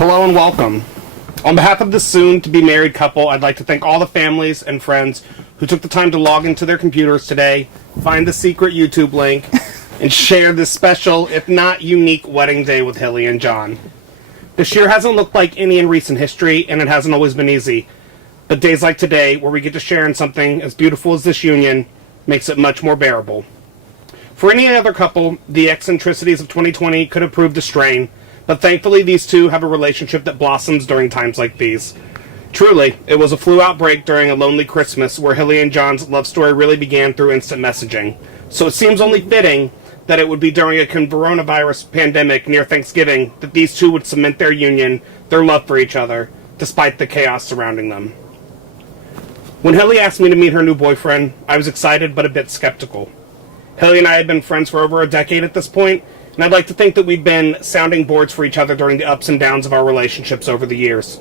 Hello and welcome. On behalf of the soon-to-be married couple, I'd like to thank all the families and friends who took the time to log into their computers today, find the secret YouTube link, and share this special, if not unique, wedding day with Hilly and Jon. This year hasn't looked like any in recent history, and it hasn't always been easy. But days like today, where we get to share in something as beautiful as this union, makes it much more bearable. For any other couple, the eccentricities of 2020 could have proved a strain, but thankfully these two have a relationship that blossoms during times like these. Truly, it was a flu outbreak during a lonely Christmas where Hilly and Jon's love story really began through instant messaging, so it seems only fitting that it would be during a coronavirus pandemic near Thanksgiving that these two would cement their union, their love for each other, despite the chaos surrounding them. When Hilly asked me to meet her new boyfriend, I was excited but a bit skeptical. Hilly and I had been friends for over a decade at this point, and I'd like to think that we'd been sounding boards for each other during the ups and downs of our relationships over the years.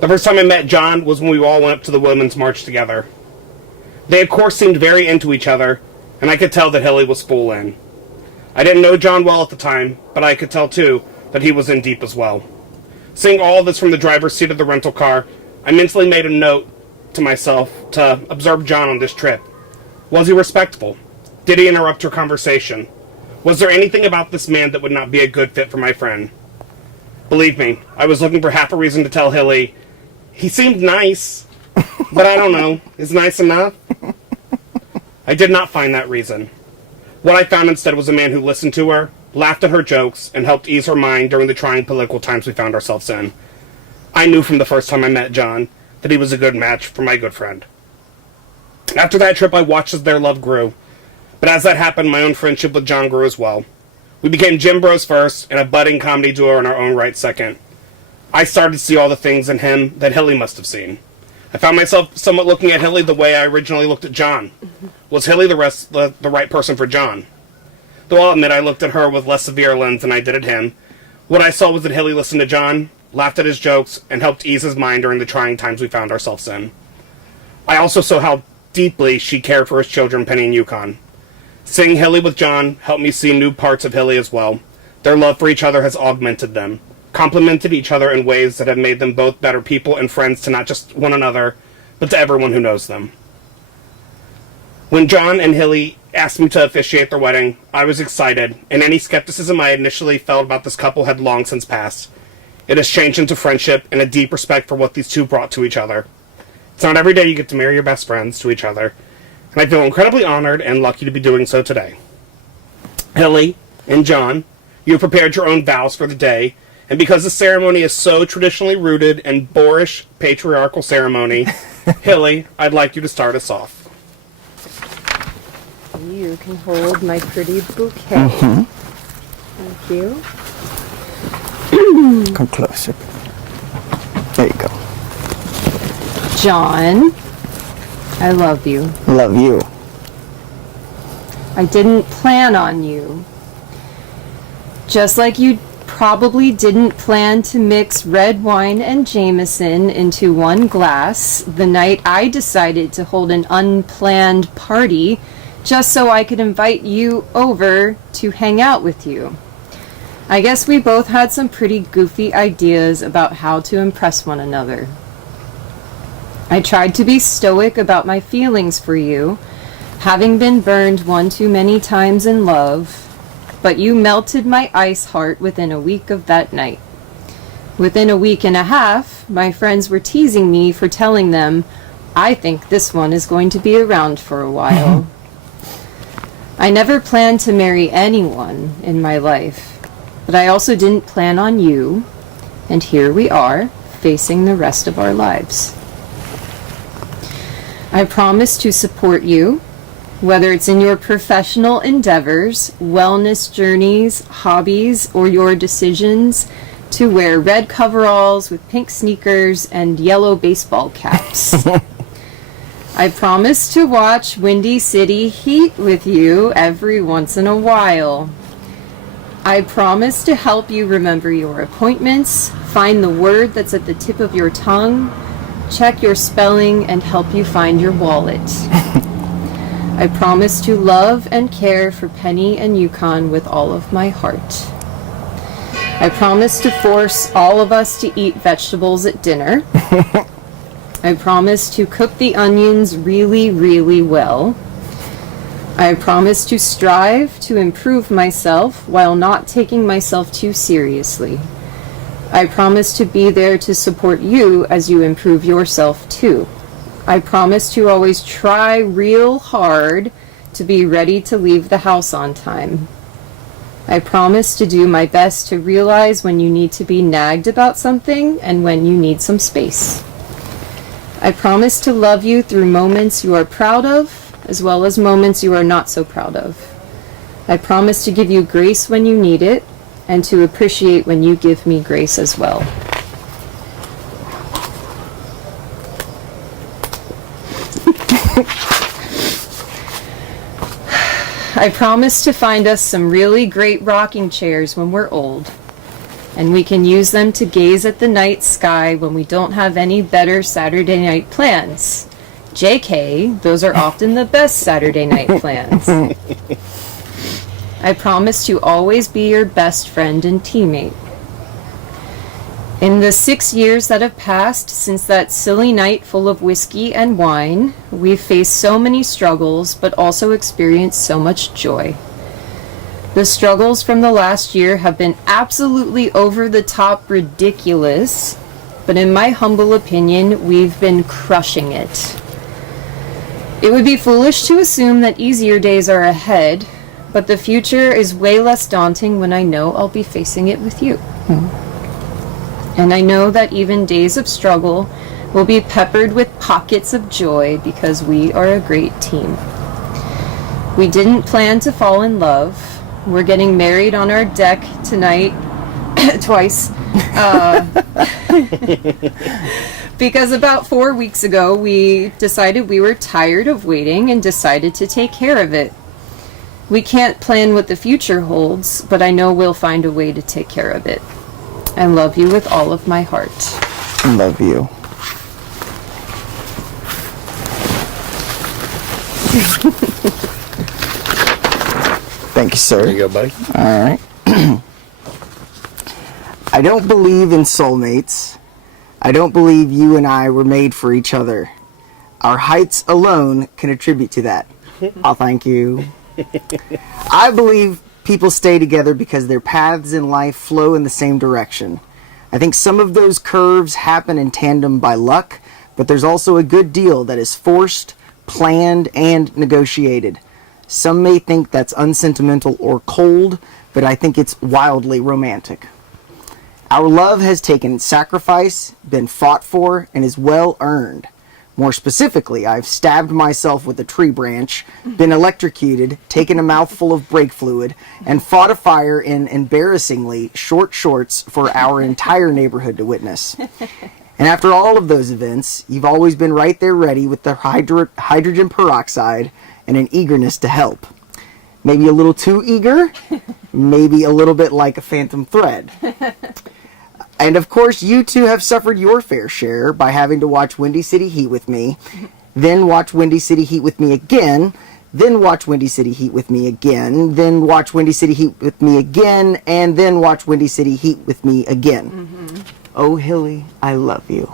The first time I met Jon was when we all went up to the Women's March together. They of course seemed very into each other, and I could tell that Hilly was full in. I didn't know Jon well at the time, but I could tell too that he was in deep as well. Seeing all of this from the driver's seat of the rental car, I mentally made a note to myself to observe Jon on this trip. Was he respectful? Did he interrupt her conversation? Was there anything about this man that would not be a good fit for my friend? Believe me, I was looking for half a reason to tell Hilly, he seemed nice, but I don't know, is nice enough? I did not find that reason. What I found instead was a man who listened to her, laughed at her jokes, and helped ease her mind during the trying political times we found ourselves in. I knew from the first time I met Jon that he was a good match for my good friend. After that trip, I watched as their love grew. But as that happened, my own friendship with Jon grew as well. We became gym bros first, and a budding comedy duo in our own right second. I started to see all the things in him that Hilly must have seen. I found myself somewhat looking at Hilly the way I originally looked at Jon. Was Hilly the right person for Jon? Though I'll admit I looked at her with less severe lens than I did at him, what I saw was that Hilly listened to Jon, laughed at his jokes, and helped ease his mind during the trying times we found ourselves in. I also saw how deeply she cared for his children, Penny and Yukon. Seeing Hilly with Jon helped me see new parts of Hilly as well. Their love for each other has augmented them, complemented each other in ways that have made them both better people and friends to not just one another, but to everyone who knows them. When Jon and Hilly asked me to officiate their wedding, I was excited, and any skepticism I initially felt about this couple had long since passed. It has changed into friendship and a deep respect for what these two brought to each other. It's not every day you get to marry your best friends to each other, and I feel incredibly honored and lucky to be doing so today. Hilly and Jon, you have prepared your own vows for the day, and because the ceremony is so traditionally rooted in boorish patriarchal ceremony, Hilly, I'd like you to start us off. You can hold my pretty bouquet. Thank you. Come closer. There you go. Jon, I love you. Love you. I didn't plan on you. Just like you probably didn't plan to mix red wine and Jameson into one glass the night I decided to hold an unplanned party just so I could invite you over to hang out with you. I guess we both had some pretty goofy ideas about how to impress one another. I tried to be stoic about my feelings for you, having been burned one too many times in love, but you melted my ice heart within a week of that night. Within a week and a half, my friends were teasing me for telling them, I think this one is going to be around for a while. I never planned to marry anyone in my life, but I also didn't plan on you, and here we are, facing the rest of our lives. I promise to support you, whether it's in your professional endeavors, wellness journeys, hobbies, or your decisions to wear red coveralls with pink sneakers and yellow baseball caps. I promise to watch Windy City Heat with you every once in a while. I promise to help you remember your appointments, find the word that's at the tip of your tongue, check your spelling, and help you find your wallet. I promise to love and care for Penny and Yukon with all of my heart. I promise to force all of us to eat vegetables at dinner. I promise to cook the onions really, really well. I promise to strive to improve myself while not taking myself too seriously. I promise to be there to support you as you improve yourself too. I promise to always try real hard to be ready to leave the house on time. I promise to do my best to realize when you need to be nagged about something and when you need some space. I promise to love you through moments you are proud of, as well as moments you are not so proud of. I promise to give you grace when you need it, and to appreciate when you give me grace as well. I promise to find us some really great rocking chairs when we're old, and we can use them to gaze at the night sky when we don't have any better Saturday night plans. JK, those are often the best Saturday night plans. I promise to always be your best friend and teammate. In the 6 years that have passed since that silly night full of whiskey and wine, we've faced so many struggles, but also experienced so much joy. The struggles from the last year have been absolutely over-the-top ridiculous, but in my humble opinion, we've been crushing it. It would be foolish to assume that easier days are ahead, but the future is way less daunting when I know I'll be facing it with you. And I know that even days of struggle will be peppered with pockets of joy because we are a great team. We didn't plan to fall in love. We're getting married on our deck tonight, twice. Because about 4 weeks ago, we decided we were tired of waiting and decided to take care of it. We can't plan what the future holds, but I know we'll find a way to take care of it. I love you with all of my heart. I love you. Thank you, sir. There you go, buddy. All right. I don't believe in soulmates. I don't believe you and I were made for each other. Our heights alone can attribute to that. I'll thank you. I believe people stay together because their paths in life flow in the same direction. I think some of those curves happen in tandem by luck, but there's also a good deal that is forced, planned, and negotiated. Some may think that's unsentimental or cold, but I think it's wildly romantic. Our love has taken sacrifice, been fought for, and is well earned. More specifically, I've stabbed myself with a tree branch, been electrocuted, taken a mouthful of brake fluid, and fought a fire in embarrassingly short shorts for our entire neighborhood to witness. And after all of those events, you've always been right there ready with the hydrogen peroxide and an eagerness to help. Maybe a little too eager, maybe a little bit like a phantom thread. And of course, you two have suffered your fair share by having to watch Windy City Heat with me, then watch Windy City Heat with me again, then watch Windy City Heat with me again, then watch Windy City Heat with me again, and then watch Windy City Heat with me again. Oh, Hilly, I love you.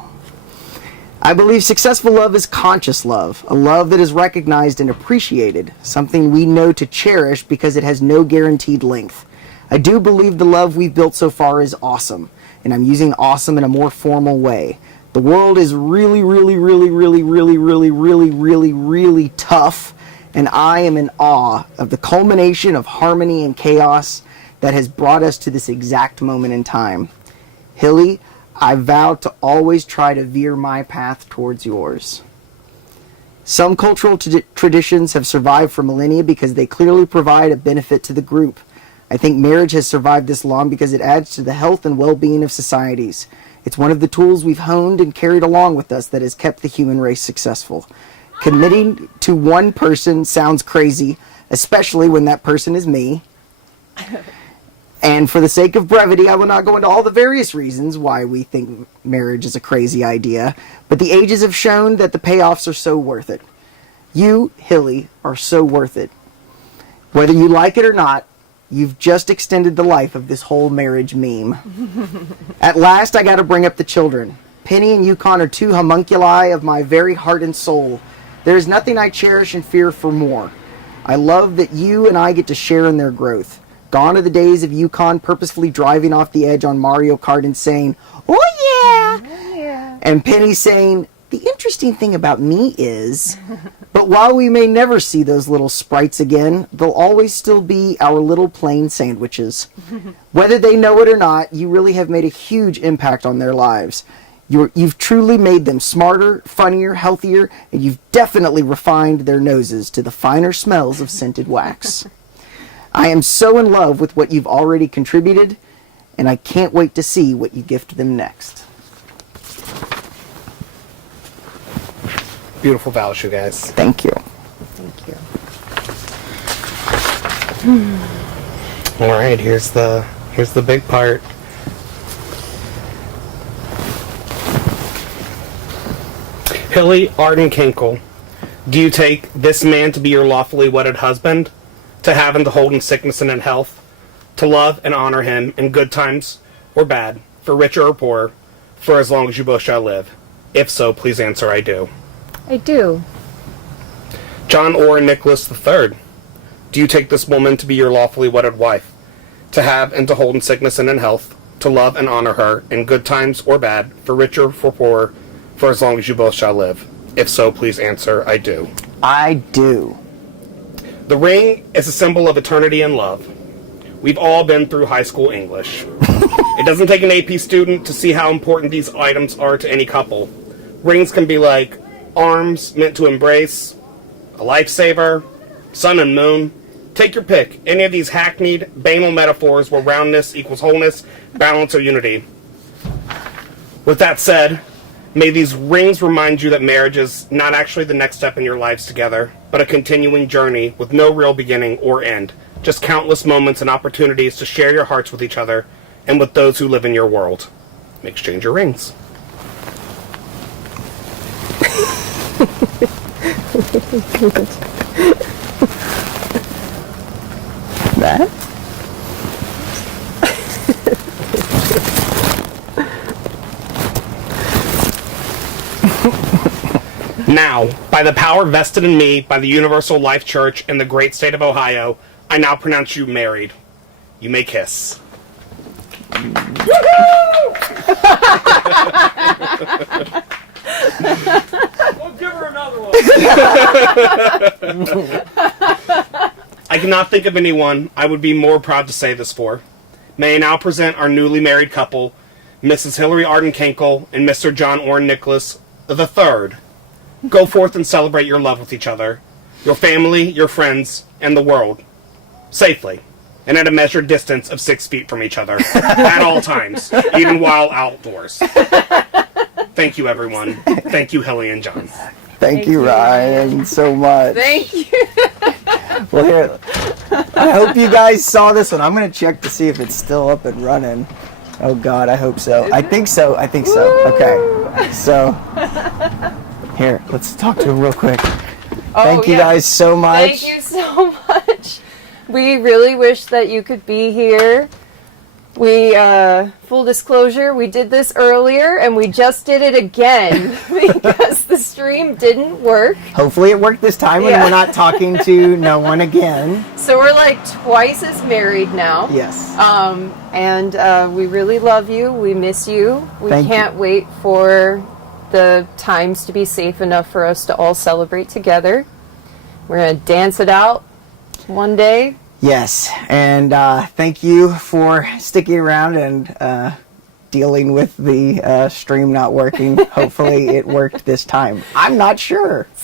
I believe successful love is conscious love, a love that is recognized and appreciated, something we know to cherish because it has no guaranteed length. I do believe the love we've built so far is awesome. And I'm using awesome in a more formal way. The world is really, really, really, really, really, really, really, really, really tough, and I am in awe of the culmination of harmony and chaos that has brought us to this exact moment in time. Hilly, I vow to always try to veer my path towards yours. Some cultural traditions have survived for millennia because they clearly provide a benefit to the group. I think marriage has survived this long because it adds to the health and well-being of societies. It's one of the tools we've honed and carried along with us that has kept the human race successful. Committing to one person sounds crazy, especially when that person is me. And for the sake of brevity, I will not go into all the various reasons why we think marriage is a crazy idea, but the ages have shown that the payoffs are so worth it. You, Hilly, are so worth it. Whether you like it or not, you've just extended the life of this whole marriage meme. At last, I got to bring up the children. Penny and Yukon are two homunculi of my very heart and soul. There is nothing I cherish and fear for more. I love that you and I get to share in their growth. Gone are the days of Yukon purposefully driving off the edge on Mario Kart and saying, "Oh yeah!" And Penny saying, "The interesting thing about me is..." But while we may never see those little sprites again, they'll always still be our little plain sandwiches. Whether they know it or not, you really have made a huge impact on their lives. You've truly made them smarter, funnier, healthier, and you've definitely refined their noses to the finer smells of scented wax. I am so in love with what you've already contributed, and I can't wait to see what you gift them next. Beautiful vows, you guys. Thank you. Thank you. All right, here's the big part. Hilly Arden Kinkle, do you take this man to be your lawfully wedded husband, to have and to hold in sickness and in health, to love and honor him in good times or bad, for richer or poorer, for as long as you both shall live? If so, please answer, I do. I do. John Orr Nicholas III, do you take this woman to be your lawfully wedded wife, to have and to hold in sickness and in health, to love and honor her in good times or bad, for richer, for poorer, for as long as you both shall live? If so, please answer, I do. I do. The ring is a symbol of eternity and love. We've all been through high school English. It doesn't take an AP student to see how important these items are to any couple. Rings can be like arms meant to embrace, a lifesaver, sun and moon. Take your pick. Any of these hackneyed, banal metaphors where roundness equals wholeness, balance, or unity. With that said, may these rings remind you that marriage is not actually the next step in your lives together, but a continuing journey with no real beginning or end. Just countless moments and opportunities to share your hearts with each other and with those who live in your world. Exchange your rings. That? Now, by the power vested in me by the Universal Life Church in the great state of Ohio, I now pronounce you married. You may kiss. We'll give her another one. I cannot think of anyone I would be more proud to say this for. May I now present our newly married couple, Mrs. Hillary Arden Kinkle and Mr. John Orr Nicholas III. Go forth and celebrate your love with each other, your family, your friends, and the world. Safely, and at a measured distance of 6 feet from each other, at all times, even while outdoors. Thank you, everyone. Thank you, Hilly and John. Thank you, Ryan, so much. Thank you. Well, here, I hope you guys saw this one. I'm going to check to see if it's still up and running. Oh, God, I hope so. I think so. Okay, so, here, let's talk to him real quick. Thank you guys so much. Thank you so much. We really wish that you could be here. We, full disclosure, we did this earlier and we just did it again because the stream didn't work. Hopefully it worked this time and we're not talking to no one again. So we're like twice as married now. Yes. And we really love you. We miss you. We Thank can't wait for the times to be safe enough for us to all celebrate together. We're going to dance it out one day. Yes, and thank you for sticking around and dealing with the stream not working. Hopefully it worked this time. I'm not sure.